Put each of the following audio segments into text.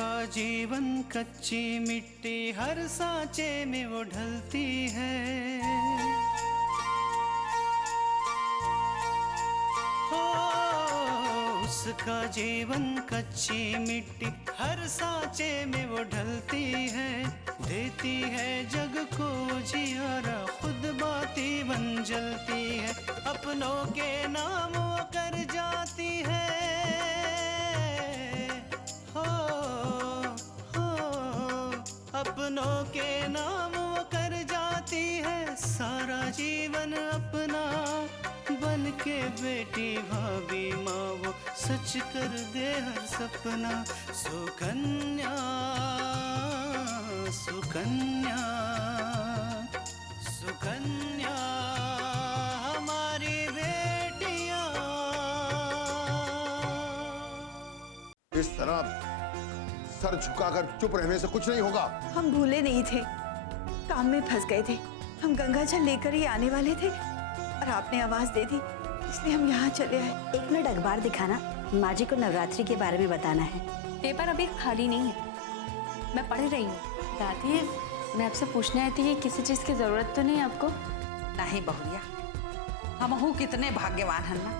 उसका जीवन कच्ची मिट्टी हर सांचे में वो ढलती है। हो उसका जीवन कच्ची मिट्टी हर सांचे में वो ढलती है। देती है जग को जियारा, खुद बाती बन जलती है। अपनों के नाम वो कर जाती है। हो अपनों के नाम वो कर जाती है। सारा जीवन अपना बन के बेटी भाभी माँ वो सच कर दे हर सपना। सुकन्या सुकन्या सुकन्या हमारी बेटियां। इस तरह सर झुकाकर चुप रहने से कुछ नहीं होगा। हम भूले नहीं थे, काम में फंस गए थे। हम गंगा जल लेकर ही आने वाले थे और आपने आवाज दे दी, इसलिए हम यहाँ चले आए। 1 मिनट अखबार दिखाना, माँ जी को नवरात्रि के बारे में बताना है। पेपर अभी खाली नहीं है, मैं पढ़ रही हूँ। दादी मैं आपसे पूछने आई थी कि किसी चीज़ की ज़रूरत तो नहीं आपको? नहीं बहुरिया, हमहू कितने भाग्यवान हन ना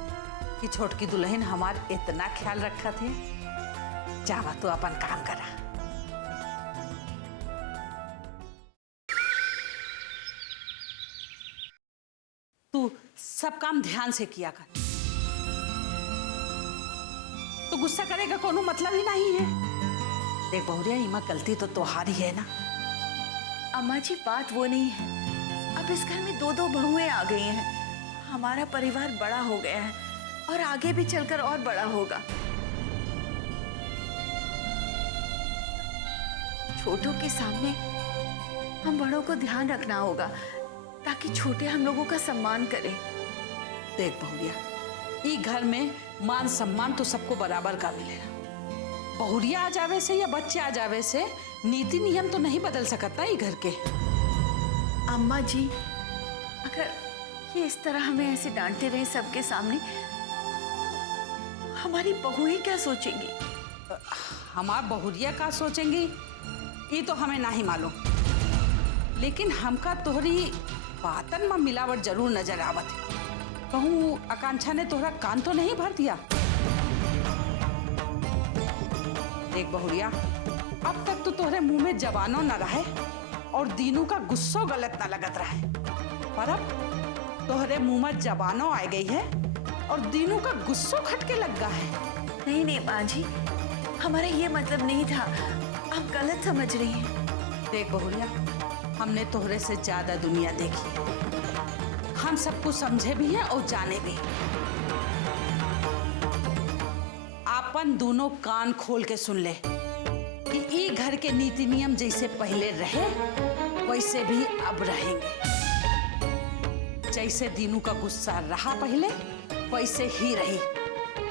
कि छोटकी दुल्हन हमार इतना ख्याल रखा थे। जावा तो अपन काम करा। तू सब काम ध्यान से किया कर। तो गुस्सा करेगा कोनो मतलब ही नहीं है। देख बहुरिया, इमा गलती तो तुम्हारी है ना। अम्मा जी बात वो नहीं है, अब इस घर में 2-2 बहुएं आ गई हैं। हमारा परिवार बड़ा हो गया है और आगे भी चलकर और बड़ा होगा। छोटों के सामने हम बड़ों को ध्यान रखना होगा ताकि छोटे हम लोगों का सम्मान करें। देख बहुरिया, ई घर में मान सम्मान तो सबको बराबर का मिलेगा। बहुरिया आ जावे से या बच्चे आ जावे से नीति नियम तो नहीं बदल सकता ई घर के। अम्मा जी अगर ये इस तरह हमें ऐसे डांटते रहे सबके सामने, हमारी बहुएं क्या सोचेंगी? हमार बहुरिया का सोचेंगी ये तो हमें नहीं मालूम, लेकिन हमका तोहरी बातन में मिलावट जरूर नजर आवत है। कहूँ आकांक्षा ने तोहरा कान तो नहीं भर दिया? देख बहुरिया, अब तक तो तोहरे मुंह में जबानो न रहे और दीनू का गुस्सो गलत न लगत रहे, पर अब तोहरे मुंह में जबानो आ गई है और दीनू का गुस्सो खटके लग गया है। नहीं नहीं माँ जी, हमारा ये मतलब नहीं था, आप गलत समझ रही हैं। देख बहुरिया, हमने तोहरे से ज्यादा दुनिया देखी है। हम सब कुछ समझे भी हैं और जाने भी। आपन दोनों कान खोल के सुन ले कि ई घर के नीति नियम जैसे पहले रहे वैसे भी अब रहेंगे। जैसे दीनू का गुस्सा रहा पहले वैसे ही रही।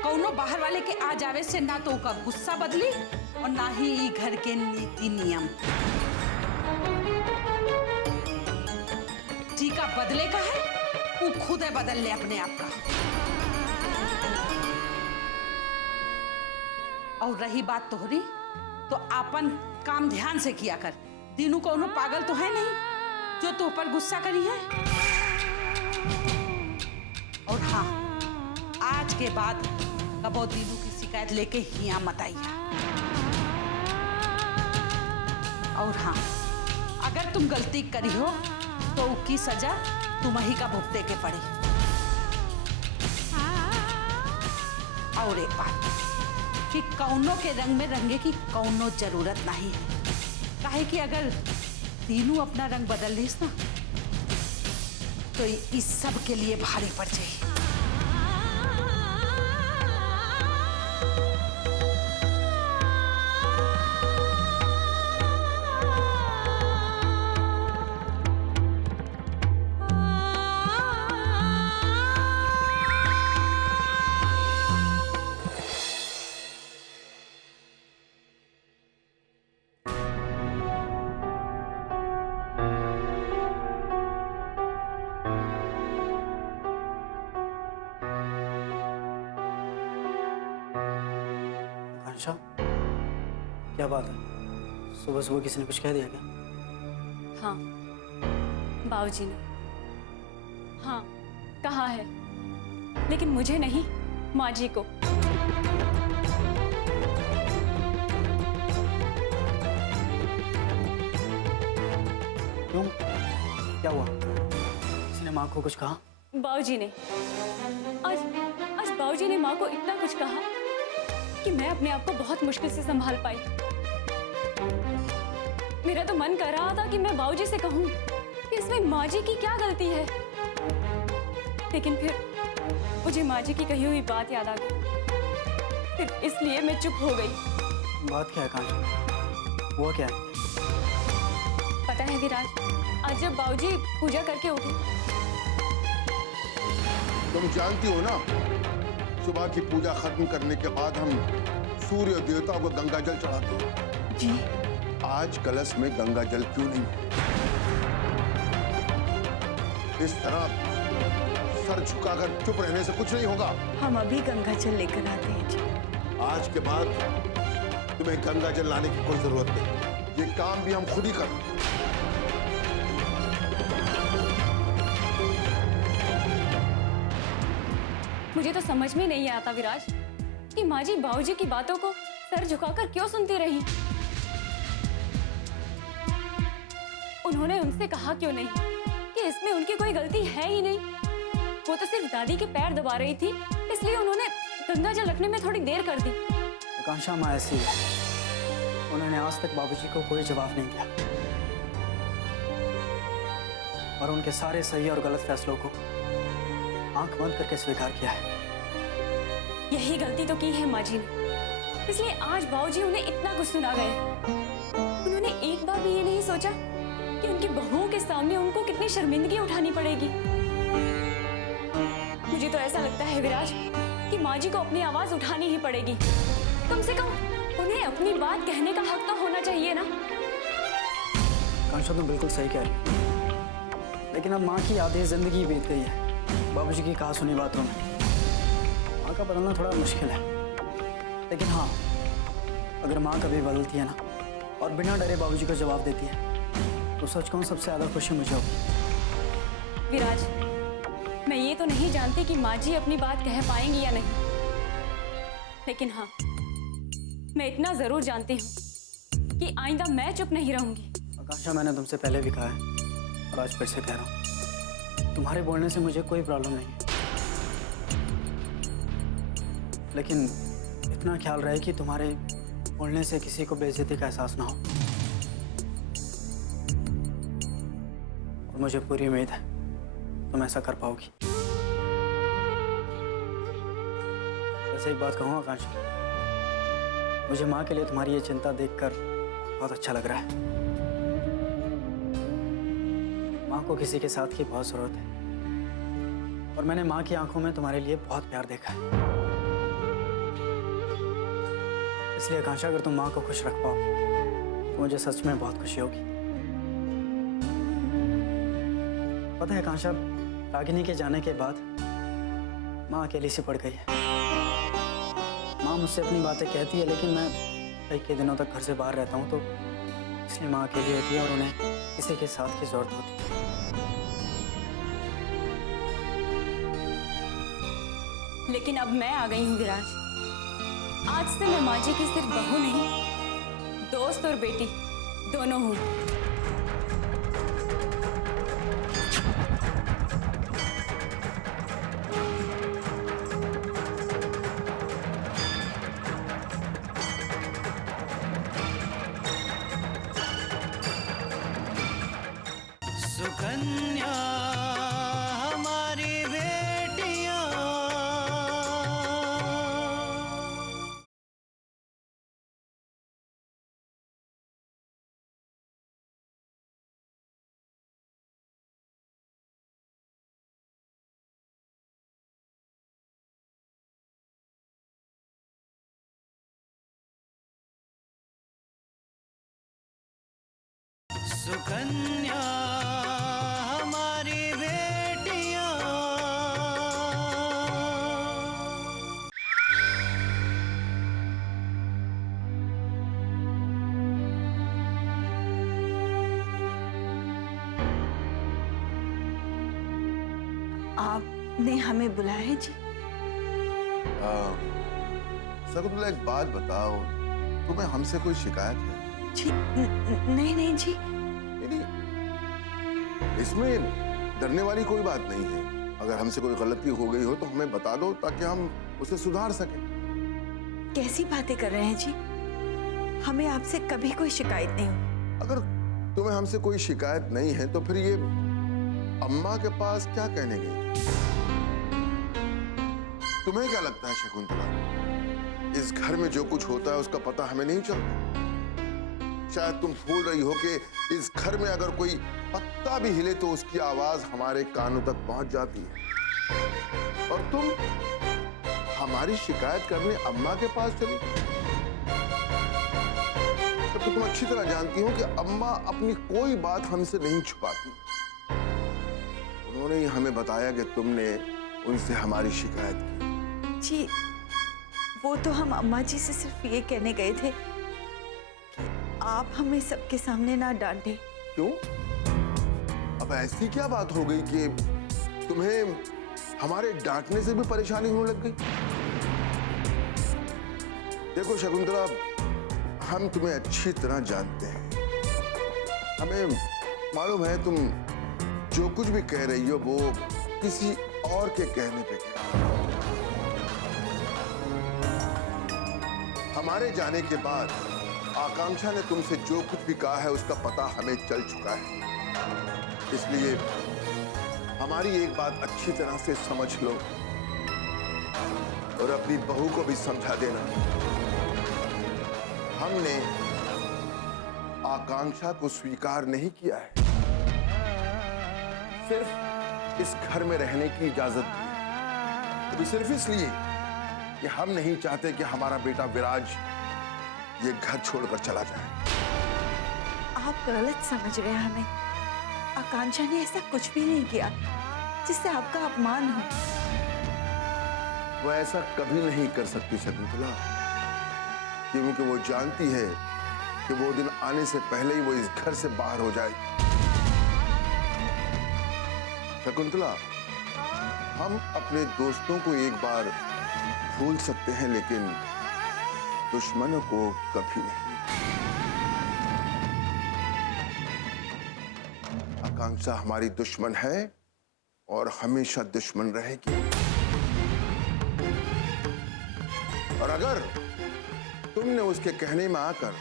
कौनो बाहर वाले के आ जावे से ना तो उसका गुस्सा बदली और ना ही ई घर के नीति नियम। टीका बदले का है वो खुद है, बदल ले अपने आप का। और रही बात तोहरी, तो अपन काम ध्यान से किया कर। दीनू को पागल तो है नहीं जो तू पर गुस्सा करी है। और हाँ, आज के बाद कबो दीनू की शिकायत लेके हिया मत आइए। और हाँ, अगर तुम गलती करी हो तो उसकी सजा तुम्ही का भुगते के पड़ी। और एक बात कि कौनों के रंग में रंगे की कौनों जरूरत नहीं है, काहे कि अगर तीनों अपना रंग बदल लीस ना तो इस सब के लिए भारी पड़ जाए। क्या बात है? सुबह सुबह किसी ने कुछ कह दिया क्या? हाँ, बाबूजी ने। हाँ, कहा है, लेकिन मुझे नहीं, माँ जी को। क्यों? क्या हुआ? किसी ने माँ को कुछ कहा? बाबूजी ने आज बाबूजी ने माँ को इतना कुछ कहा कि मैं अपने आप को बहुत मुश्किल से संभाल पाई। मेरा तो मन कर रहा था कि मैं बाबूजी से कहूँ कि इसमें माँ जी की क्या गलती है, लेकिन फिर मुझे माँ जी की कही हुई बात याद आ गई, फिर इसलिए मैं चुप हो गई। बात क्या है कांचन? वो क्या है? पता है विराज, आज जब बाबूजी पूजा करके उठे, तुम जानती हो ना, सुबह की पूजा खत्म करने के बाद हम सूर्य देवता को गंगा जल चढ़ाते हैं। जी आज कलश में गंगा जल क्यों नहीं? इस तरह सर झुकाकर चुप रहने से कुछ नहीं होगा। हम अभी गंगा जल लेकर आते हैं जी। आज के बाद तुम्हें गंगा जल लाने की कोई जरूरत नहीं, ये काम भी हम खुद ही करें। मुझे तो समझ में नहीं आता विराज कि माँ जी बाबूजी की बातों को सर झुकाकर क्यों सुनती रही। उन्होंने उनसे कहा क्यों नहीं कि इसमें उनकी कोई गलती है ही नहीं। वो तो सिर्फ दादी के पैर दबा रही थी, इसलिए उन्होंने गंगा जल रखने में थोड़ी देर कर दी। आकांक्षा माँ ऐसी है, उन्होंने आज तक बाबूजी को कोई जवाब नहीं दिया और उनके सारे सही और गलत फैसलों को आंख बंद करके स्वीकार किया है। यही गलती तो की है माँ जी ने, इसलिए आज बाबूजी उन्हें इतना कुछ सुना गए। उन्होंने एक बार भी ये नहीं सोचा कि उनकी बहुओं के सामने उनको कितनी शर्मिंदगी उठानी पड़ेगी। मुझे तो ऐसा लगता है विराज कि माँ जी को अपनी आवाज उठानी ही पड़ेगी। कम से कम उन्हें अपनी बात कहने का हक तो होना चाहिए ना। कांक्षा तुम बिल्कुल सही कह रही हो, लेकिन अब माँ की आधी जिंदगी बीत गई है बाबूजी की कहा सुनी बातों में। माँ का बदलना थोड़ा मुश्किल है, लेकिन हाँ, अगर माँ कभी बदलती है ना और बिना डरे बाबूजी को जवाब देती है, तो सच कहूं सबसे ज्यादा खुशी मुझे होगी। विराज, मैं ये तो नहीं जानती कि माँ जी अपनी बात कह पाएंगी या नहीं, लेकिन हाँ, मैं इतना जरूर जानती हूँ कि आइंदा मैं चुप नहीं रहूंगी। आकांक्षा, मैंने तुमसे पहले भी कहा है और आज फिर से कह रहा हूँ, तुम्हारे बोलने से मुझे कोई प्रॉब्लम नहीं है, लेकिन इतना ख्याल रहे कि तुम्हारे बोलने से किसी को बेइज्जती का एहसास ना हो। और मुझे पूरी उम्मीद है तुम ऐसा कर पाओगी। वैसे एक बात कहूँ आकांक्षा, मुझे माँ के लिए तुम्हारी ये चिंता देखकर बहुत अच्छा लग रहा है। माँ को किसी के साथ की बहुत जरूरत है और मैंने माँ की आंखों में तुम्हारे लिए बहुत प्यार देखा है। इसलिए आकांक्षा, अगर तुम माँ को खुश रख पाओ तो मुझे सच में बहुत खुशी होगी। पता है आकांक्षा, रागिनी के जाने के बाद माँ अकेली सी पड़ गई है। माँ मुझसे अपनी बातें कहती है, लेकिन मैं कई दिनों तक घर से बाहर रहता हूँ, तो इसलिए माँ अकेली होती है और उन्हें किसी के साथ की जरूरत होती है। लेकिन अब मैं आ गई हूँ विराज। आज से मैं माँ जी की सिर्फ बहू नहीं, दोस्त और बेटी दोनों हूँ। सुकन्या हमारी बेटियां, सुकन्या हमारी बेटियां। आपने हमें बुलाया है जी? शकुंतला, एक बात बताओ, तुम्हें हमसे कोई शिकायत है? जी नहीं नहीं जी। नहीं, इसमें डरने वाली कोई बात नहीं है। अगर हमसे कोई गलती हो गई हो तो हमें बता दो ताकि हम उसे सुधार सकें। कैसी बातें कर रहे हैं जी? हमें आपसे कभी कोई शिकायत नहीं हुई। अगर तुम्हें हमसे कोई शिकायत नहीं है तो फिर ये अम्मा के पास क्या कहने गई? तुम्हें क्या लगता है शकुंतला, इस घर में जो कुछ होता है उसका पता हमें नहीं चलता? शायद तुम भूल रही हो कि इस घर में अगर कोई पत्ता भी हिले तो उसकी आवाज हमारे कानों तक पहुंच जाती है, और तुम हमारी शिकायत करने अम्मा के पास चली। तब तो तुम अच्छी तरह जानती हो कि अम्मा अपनी कोई बात हमसे नहीं छुपाती। उन्होंने ही हमें बताया कि तुमने उनसे हमारी शिकायत की। जी वो तो हम अम्मा जी से सिर्फ ये कहने गए थे कि आप हमें सबके सामने ना डांटे। क्यों? अब ऐसी क्या बात हो गई कि तुम्हें हमारे डांटने से भी परेशानी होने लग गई? देखो शकुंतला, हम तुम्हें अच्छी तरह जानते हैं। हमें मालूम है तुम जो कुछ भी कह रही हो वो किसी और के कहने पे कह रही हो। हमारे जाने के बाद आकांक्षा ने तुमसे जो कुछ भी कहा है उसका पता हमें चल चुका है। इसलिए हमारी एक बात अच्छी तरह से समझ लो और अपनी बहू को भी समझा देना। हमने आकांक्षा को स्वीकार नहीं किया है, सिर्फ इस घर में रहने की इजाजत दी। तो सिर्फ इसलिए कि हम नहीं चाहते कि हमारा बेटा विराज ये घर छोड़कर चला जाए। आप गलत समझ रहे हैं हमें। आकांक्षा ने ऐसा कुछ भी नहीं किया जिससे आपका अपमान हो। वो ऐसा कभी नहीं कर सकती शकुंतला, क्योंकि वो जानती है कि वो दिन आने से पहले ही वो इस घर से बाहर हो जाएगी। शकुंतला, हम अपने दोस्तों को एक बार भूल सकते हैं लेकिन दुश्मनों को कभी नहीं। आकांक्षा हमारी दुश्मन है और हमेशा दुश्मन रहेगी। और अगर तुमने उसके कहने में आकर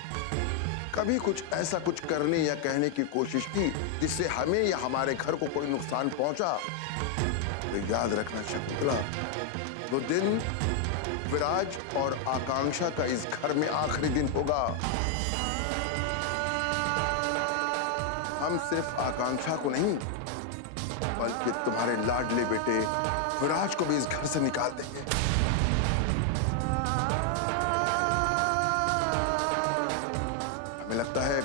कभी कुछ ऐसा कुछ करने या कहने की कोशिश की जिससे हमें या हमारे घर को कोई नुकसान पहुंचा, तो याद रखना शकुंतला, वो दिन विराज और आकांक्षा का इस घर में आखिरी दिन होगा। हम सिर्फ आकांक्षा को नहीं बल्कि तुम्हारे लाडले बेटे विराज को भी इस घर से निकाल देंगे। हमें लगता है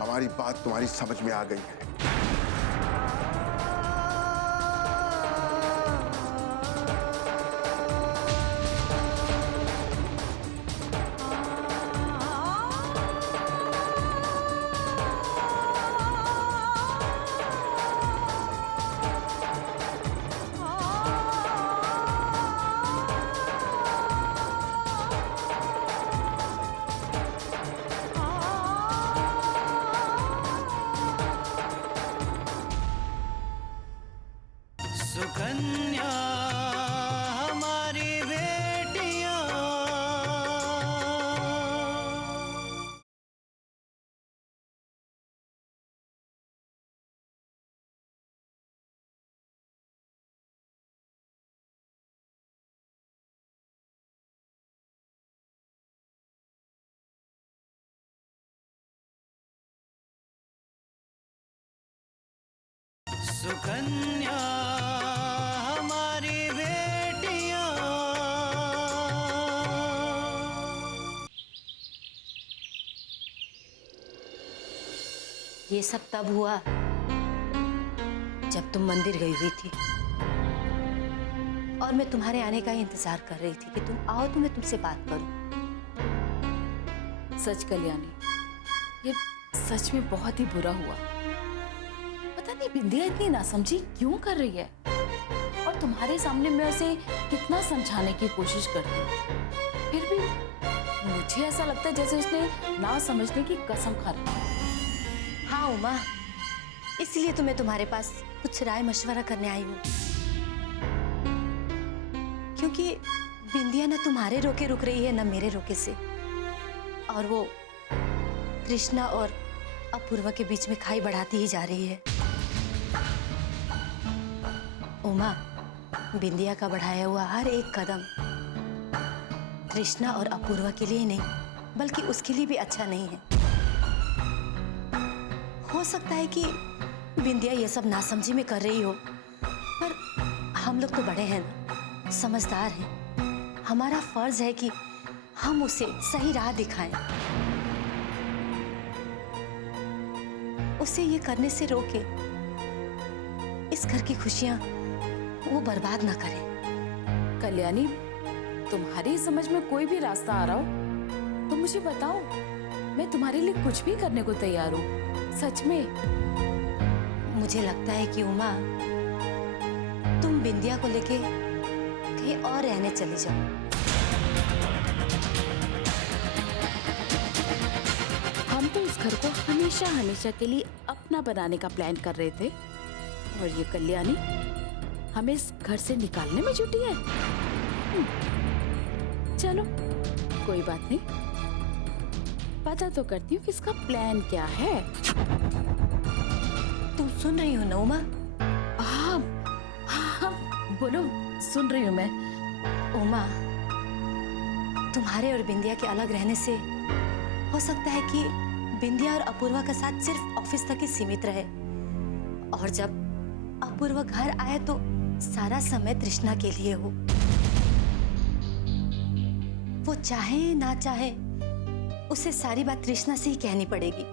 हमारी बात तुम्हारी समझ में आ गई है। सुकन्या हमारी बेटियां, सुकन्या हमारी बेटियां। ये सब तब हुआ जब तुम मंदिर गई हुई थी और मैं तुम्हारे आने का इंतजार कर रही थी कि तुम आओ तो मैं तुमसे बात करूं। सच कल्याणी, ये सच में बहुत ही बुरा हुआ। पता नहीं बिंदिया इतनी नासमझी क्यों कर रही है। तुम्हारे सामने मैं उसे कितना समझाने की कोशिश करती हूँ, फिर भी मुझे ऐसा लगता है जैसे उसने ना समझने की कसम खा रखी है। हाँ उमा, इसलिए तो मैं तुम्हारे पास कुछ राय मशवरा करने आई हूँ, क्योंकि बिंदिया ना तुम्हारे रोके रुक रही है ना मेरे रोके से, और वो कृष्णा और अपूर्वा के बीच में खाई बढ़ाती ही जा रही है। उमा, बिंदिया का बढ़ाया हुआ हर एक कदम कृष्णा और अपूर्वा के लिए नहीं बल्कि उसके लिए भी अच्छा नहीं है। हो सकता है कि बिंदिया ये सब नासमझी में कर रही हो, पर हम लोग तो बड़े हैं ना, समझदार हैं। हमारा फर्ज है कि हम उसे सही राह दिखाएं, उसे ये करने से रोके, इस घर की खुशियां वो बर्बाद ना करे। कल्याणी, तुम्हारी समझ में कोई भी रास्ता आ रहा हो तो मुझे बताओ, मैं तुम्हारे लिए कुछ भी करने को तैयार हूँ, सच में। मुझे लगता है कि उमा, तुम बिंदिया को लेके कहीं और रहने चली जाओ। हम तो इस घर को हमेशा हमेशा के लिए अपना बनाने का प्लान कर रहे थे, और ये कल्याणी हमें इस घर से निकालने में जुटी है। चलो कोई बात नहीं, पता तो करती हूँ कि इसका प्लान क्या है। तुम सुन रही हो ना उमा? हाँ हाँ, बोलो, सुन रही हूँ मैं। उमा, तुम्हारे और बिंदिया के अलग रहने से हो सकता है कि बिंदिया और अपूर्वा का साथ सिर्फ ऑफिस तक ही सीमित रहे, और जब अपूर्वा घर आए तो सारा समय तृष्णा के लिए हो। वो चाहे ना चाहे उसे सारी बात तृष्णा से ही कहनी पड़ेगी।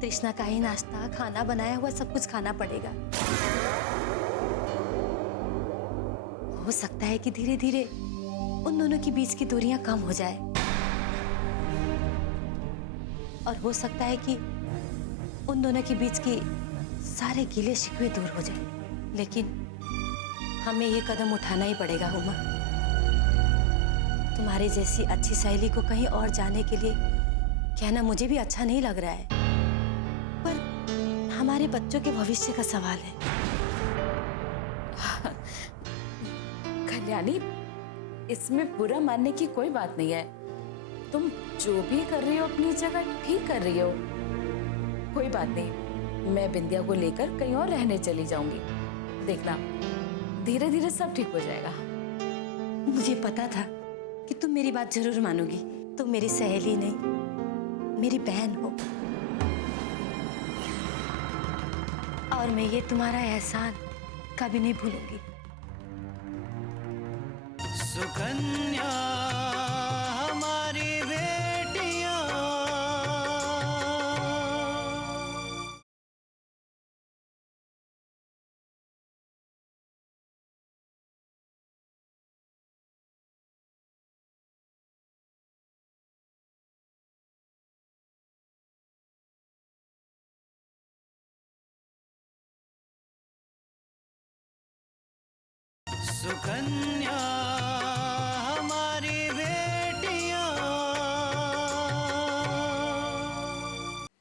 तृष्णा का ही नाश्ता, खाना, बनाया हुआ सब कुछ खाना पड़ेगा। हो सकता है कि धीरे धीरे उन दोनों के बीच की दूरियां कम हो जाए, और हो सकता है कि उन दोनों के बीच की सारे गिले शिकवे दूर हो जाए। लेकिन हमें ये कदम उठाना ही पड़ेगा उमा। तुम्हारी जैसी अच्छी सहेली को कहीं और जाने के लिए कहना मुझे भी अच्छा नहीं लग रहा है, पर हमारे बच्चों के भविष्य का सवाल है। कल्याणी, इसमें बुरा मानने की कोई बात नहीं है। तुम जो भी कर रही हो अपनी जगह ठीक कर रही हो। कोई बात नहीं, मैं बिंदिया को लेकर कहीं और रहने चली जाऊंगी। देखना, धीरे धीरे सब ठीक हो जाएगा। मुझे पता था कि तुम मेरी बात जरूर मानोगी। तुम मेरी सहेली नहीं, मेरी बहन हो, और मैं ये तुम्हारा एहसान कभी नहीं भूलूंगी। सुकन्या हमारी बेटियां, सुकन्या हमारी बेटियां।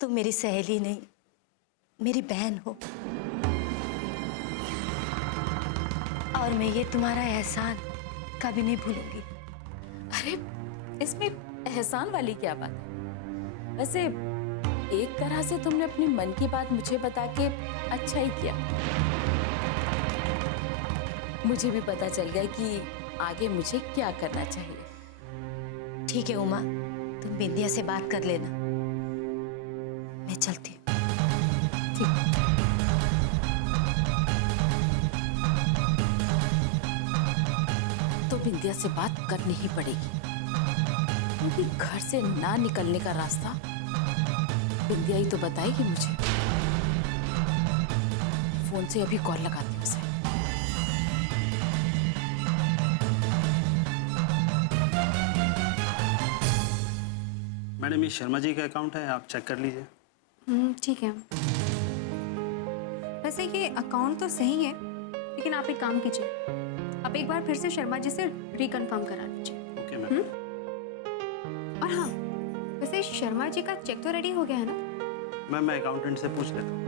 तुम मेरी सहेली नहीं, मेरी बहन हो, और मैं ये तुम्हारा एहसान कभी नहीं भूलूंगी। अरे, इसमें एहसान वाली क्या बात है? वैसे एक तरह से तुमने अपनी मन की बात मुझे बता के अच्छा ही किया। मुझे भी पता चल गया कि आगे मुझे क्या करना चाहिए। ठीक है उमा, तुम बिंदिया से बात कर लेना, मैं चलती हूँ। तो बिंदिया से बात करनी ही पड़ेगी, क्योंकि घर से ना निकलने का रास्ता बिंदिया ही तो बताएगी मुझे। फोन से अभी कॉल लगाती हूँ उसे। मैडम, ये शर्मा जी का अकाउंट है, आप चेक कर लीजिए। ठीक है। वैसे ये अकाउंट तो सही है, लेकिन आप एक काम कीजिए, आप एक बार फिर से शर्मा जी से रिकन्फर्म करा लीजिए। Okay ma'am. और हाँ, वैसे शर्मा जी का चेक तो रेडी हो गया है ना? मैम मैं अकाउंटेंट से पूछ लेता हूँ।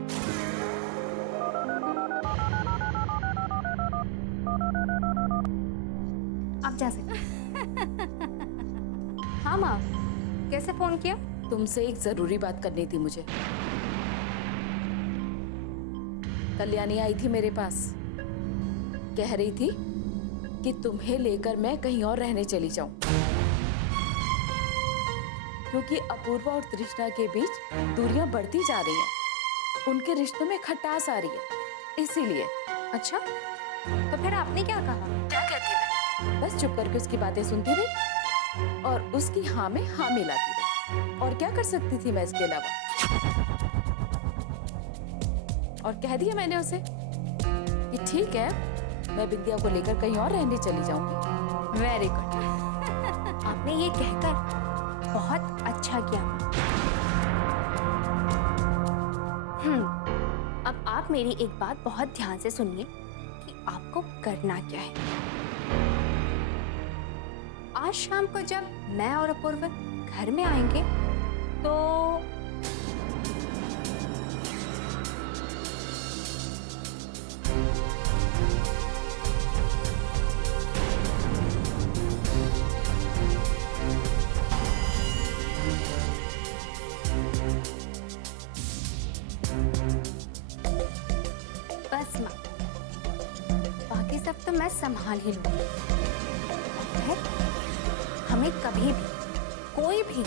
आप जा सकते हैं। हाँ माँ, कैसे फोन किया? तुमसे एक जरूरी बात करनी थी मुझे। कल्याणी आई थी मेरे पास, कह रही थी कि तुम्हें लेकर मैं कहीं और रहने चली जाऊं, क्योंकि अपूर्वा और तृष्णा के बीच दूरियां बढ़ती जा रही हैं, उनके रिश्तों में खटास आ रही है, इसीलिए। अच्छा, तो फिर आपने क्या कहा? क्या कहती मैं? बस चुप करके उसकी बातें सुनती रही और उसकी हाँ में हाँ मिलाती रही। और क्या कर सकती थी मैं इसके अलावा? और कह दिया मैंने उसे कि ठीक है, मैं विद्या को लेकर कहीं और रहने चली जाऊंगी। Very good. आपने ये कहकर बहुत अच्छा किया। अब आप मेरी एक बात बहुत ध्यान से सुनिए कि आपको करना क्या है। आज शाम को जब मैं और अपूर्वा घर में आएंगे तो बस माँ, बाकी सब तो मैं संभाल ही लूंगी। है? हमें कभी भी कोई भी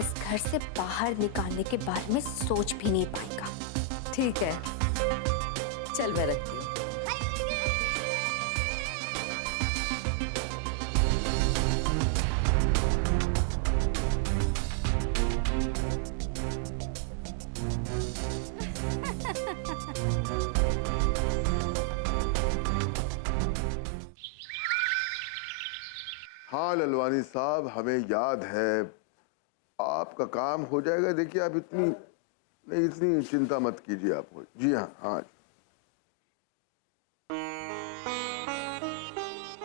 इस घर से बाहर निकालने के बारे में सोच भी नहीं पाएगा। ठीक है, चल मैं रखती हूँ। हाँ ललवानी साहब, हमें याद है, आपका काम हो जाएगा। देखिए आप इतनी चिंता मत कीजिए आप। जी हाँ। हाँ,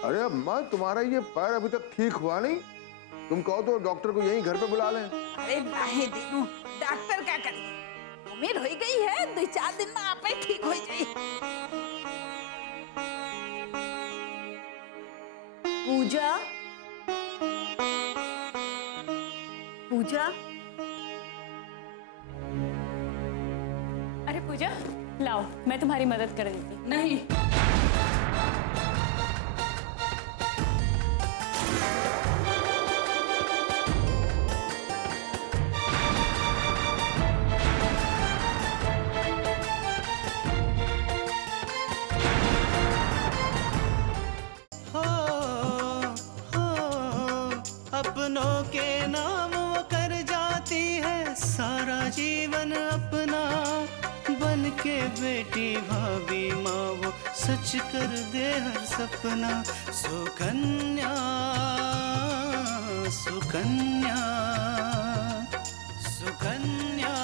अरे अम्मा, तुम्हारा ये पैर अभी तक ठीक हुआ नहीं? तुम कहो तो डॉक्टर को यहीं घर पे बुला लें। अरे नहीं दीनू, डॉक्टर क्या करे, उम्र हो गई है, 2-4 दिन में आप ही ठीक हो जाए। पूजा, पूजा, अरे पूजा, लाओ मैं तुम्हारी मदद कर देती। नहीं, अपनों के नाम वो कर जाती है सारा जीवन अपना, बन के बेटी भाभी माँ वो सच कर दे हर सपना। सुकन्या सुकन्या सुकन्या